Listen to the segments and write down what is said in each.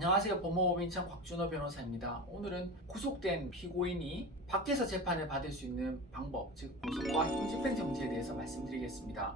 안녕하세요. 법무법인청 곽준호 변호사입니다. 오늘은 구속된 피고인이 밖에서 재판을 받을 수 있는 방법, 즉 보석과 형집행 정지에 대해서 말씀드리겠습니다.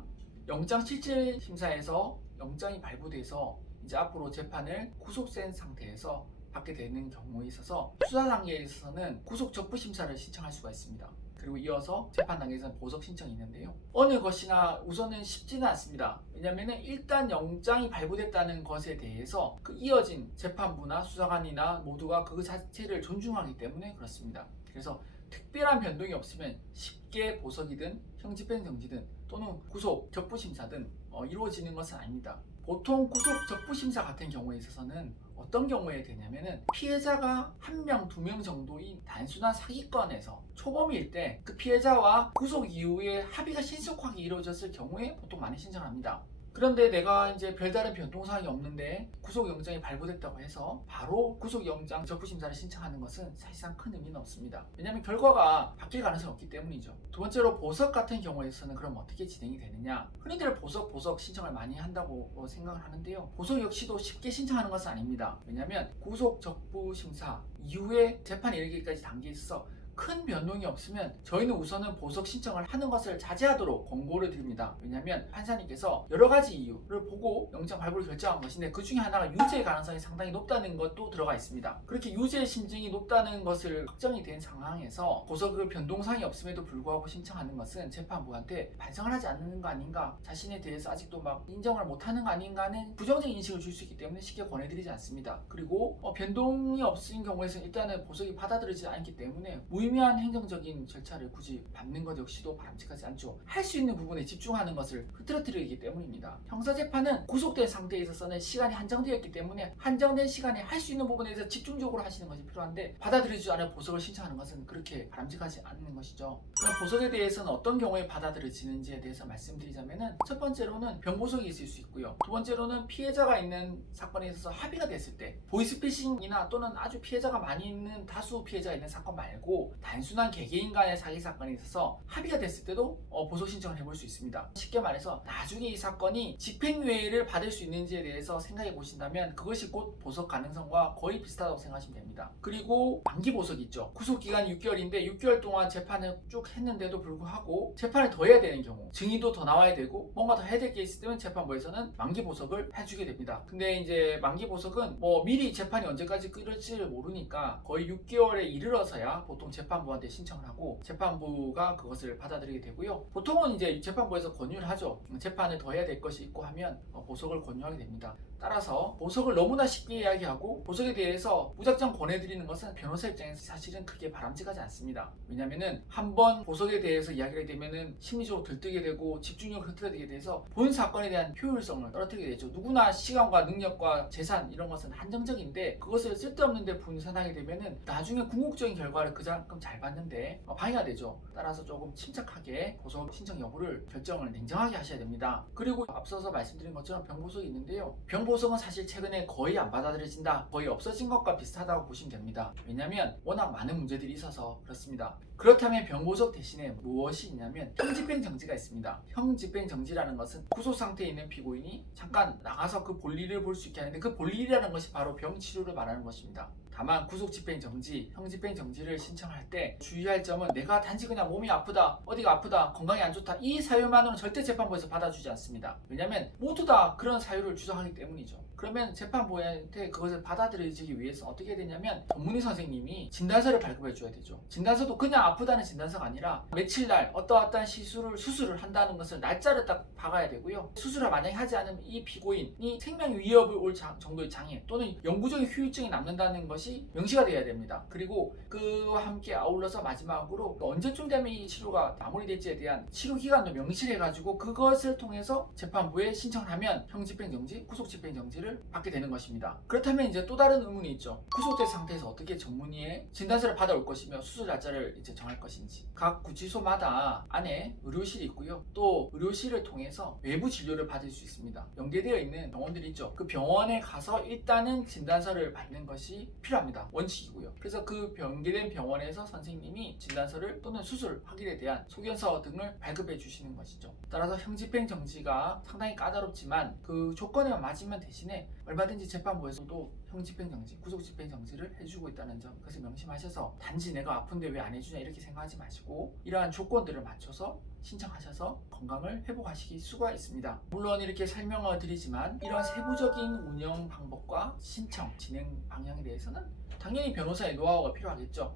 영장실질심사에서 영장이 발부돼서 이제 앞으로 재판을 구속된 상태에서 받게 되는 경우에 있어서 수사 단계에 있어서는 구속 적부 심사를 신청할 수가 있습니다. 그리고 이어서 재판 단계에서는 보석 신청이 있는데요. 어느 것이나 우선은 쉽지는 않습니다. 왜냐하면 일단 영장이 발부됐다는 것에 대해서 그 이어진 재판부나 수사관이나 모두가 그 자체를 존중하기 때문에 그렇습니다. 그래서 특별한 변동이 없으면 쉽게 보석이든 형집행 정지든 또는 구속 적부 심사든 이루어지는 것은 아닙니다. 보통 구속 적부 심사 같은 경우에 있어서는 어떤 경우에 되냐면은 피해자가 1명, 2명 정도인 단순한 사기건에서 초범일 때 그 피해자와 구속 이후에 합의가 신속하게 이루어졌을 경우에 보통 많이 신청합니다. 그런데 내가 이제 별다른 변동사항이 없는데 구속영장이 발부됐다고 해서 바로 구속영장 적부심사를 신청하는 것은 사실상 큰 의미는 없습니다. 왜냐하면 결과가 바뀔 가능성이 없기 때문이죠. 두 번째로 보석 같은 경우에서는 그럼 어떻게 진행이 되느냐? 흔히들 보석 신청을 많이 한다고 생각을 하는데요. 보석 역시도 쉽게 신청하는 것은 아닙니다. 왜냐하면 구속 적부심사 이후에 재판에 이르기까지 단계에 있어서 큰 변동이 없으면 저희는 우선은 보석 신청을 하는 것을 자제하도록 권고를 드립니다. 왜냐하면 판사님께서 여러 가지 이유를 보고 영장 발부를 결정한 것인데 그 중에 하나가 유죄의 가능성이 상당히 높다는 것도 들어가 있습니다. 그렇게 유죄의 심증이 높다는 것을 확정이 된 상황에서 보석을 변동사항이 없음에도 불구하고 신청하는 것은 재판부한테 반성을 하지 않는 거 아닌가, 자신에 대해서 아직도 막 인정을 못하는 거 아닌가 하는 부정적인 인식을 줄 수 있기 때문에 쉽게 권해드리지 않습니다. 그리고 변동이 없은 경우에서는 일단은 보석이 받아들이지 않기 때문에 무의미한 행정적인 절차를 굳이 밟는 것 역시도 바람직하지 않죠. 할 수 있는 부분에 집중하는 것을 흐트러뜨리기 때문입니다. 형사재판은 구속된 상태에 있어서는 시간이 한정되어 있기 때문에 한정된 시간에 할 수 있는 부분에 대해서 집중적으로 하시는 것이 필요한데 받아들이지 않은 보석을 신청하는 것은 그렇게 바람직하지 않는 것이죠. 그럼 보석에 대해서는 어떤 경우에 받아들여지는지에 대해서 말씀드리자면은 첫 번째로는 병보석이 있을 수 있고요. 두 번째로는 피해자가 있는 사건에 있어서 합의가 됐을 때 보이스피싱이나 또는 아주 피해자가 많이 있는 다수 피해자가 있는 사건 말고 단순한 개개인 간의 사기 사건에 있어서 합의가 됐을 때도 보석 신청을 해볼 수 있습니다. 쉽게 말해서 나중에 이 사건이 집행유예를 받을 수 있는지에 대해서 생각해 보신다면 그것이 곧 보석 가능성과 거의 비슷하다고 생각하시면 됩니다. 그리고 만기 보석이 있죠. 구속기간이 6개월인데 6개월 동안 재판을 쭉 했는데도 불구하고 재판을 더 해야 되는 경우, 증인도 더 나와야 되고 뭔가 더 해야 될 게 있을 때면 재판부에서는 만기 보석을 해주게 됩니다. 근데 이제 만기 보석은 미리 재판이 언제까지 끌을지를 모르니까 거의 6개월에 이르러서야 보통 재판부한테 신청을 하고 재판부가 그것을 받아들이게 되고요. 보통은 이제 재판부에서 권유를 하죠. 재판을 더 해야 될 것이 있고 하면 보석을 권유하게 됩니다. 따라서 보석을 너무나 쉽게 이야기하고 보석에 대해서 무작정 권해드리는 것은 변호사 입장에서 사실은 크게 바람직하지 않습니다. 왜냐면은 한번 보석에 대해서 이야기를 하게 되면은 심리적으로 들뜨게 되고 집중력을 흐트러지게 돼서 본 사건에 대한 효율성을 떨어뜨리게 되죠. 누구나 시간과 능력과 재산 이런 것은 한정적인데 그것을 쓸데없는 데 분산하게 되면은 나중에 궁극적인 결과를 그만큼 잘 받는데 방해가 되죠. 따라서 조금 침착하게 보석 신청 여부를 결정을 냉정하게 하셔야 됩니다. 그리고 앞서서 말씀드린 것처럼 병보석이 있는데요. 병보석은 사실 최근에 거의 안 받아들여진다, 거의 없어진 것과 비슷하다고 보시면 됩니다. 왜냐하면 워낙 많은 문제들이 있어서 그렇습니다. 그렇다면 병보석 대신에 무엇이 있냐면 형집행 정지가 있습니다. 형집행 정지라는 것은 구속 상태에 있는 피고인이 잠깐 나가서 그 볼일을 볼 수 있게 하는데 그 볼일이라는 것이 바로 병치료를 말하는 것입니다. 다만 구속집행정지, 형집행정지를 신청할 때 주의할 점은 내가 단지 그냥 몸이 아프다, 어디가 아프다, 건강이 안 좋다 이 사유만으로는 절대 재판부에서 받아주지 않습니다. 왜냐하면 모두 다 그런 사유를 주장하기 때문이죠. 그러면 재판부한테 그것을 받아들여지기 위해서 어떻게 해야 되냐면 전문의 선생님이 진단서를 발급해 줘야 되죠. 진단서도 그냥 아프다는 진단서가 아니라 며칠날 어떠어떠한 수술을 한다는 것을 날짜를 딱 박아야 되고요. 수술을 만약에 하지 않으면 이 피고인이 생명 위협을 올 정도의 장애 또는 영구적인 후유증이 남는다는 것이 명시가 되어야 됩니다. 그리고 그와 함께 아울러서 마지막으로 언제쯤 되면 이 치료가 마무리될지에 대한 치료 기간도 명시를 해가지고 그것을 통해서 재판부에 신청을 하면 형집행정지, 구속집행정지를 받게 되는 것입니다. 그렇다면 이제 또 다른 의문이 있죠. 구속된 상태에서 어떻게 전문의의 진단서를 받아올 것이며 수술 날짜를 이제 정할 것인지. 각 구치소마다 안에 의료실이 있고요. 또 의료실을 통해서 외부 진료를 받을 수 있습니다. 연계되어 있는 병원들이 있죠. 그 병원에 가서 일단은 진단서를 받는 것이 필요합니다. 원칙이고요. 그래서 그 연계된 병원에서 통해서 선생님이 진단서를 또는 수술 확인에 대한 소견서 등을 발급해 주시는 것이죠. 따라서 형집행 정지가 상당히 까다롭지만 그 조건에만 맞으면 대신에 얼마든지 재판부에서도 형집행 정지, 구속집행 정지를 해주고 있다는 점, 그것을 명심하셔서 단지 내가 아픈데 왜 안 해주냐 이렇게 생각하지 마시고 이러한 조건들을 맞춰서 신청하셔서 건강을 회복하실 수가 있습니다. 물론 이렇게 설명을 드리지만 이런 세부적인 운영 방법과 신청, 진행 방향에 대해서는 당연히 변호사의 노하우가 필요하겠죠.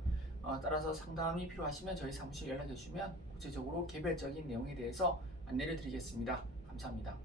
따라서 상담이 필요하시면 저희 사무실 연락해 주시면 구체적으로 개별적인 내용에 대해서 안내를 드리겠습니다. 감사합니다.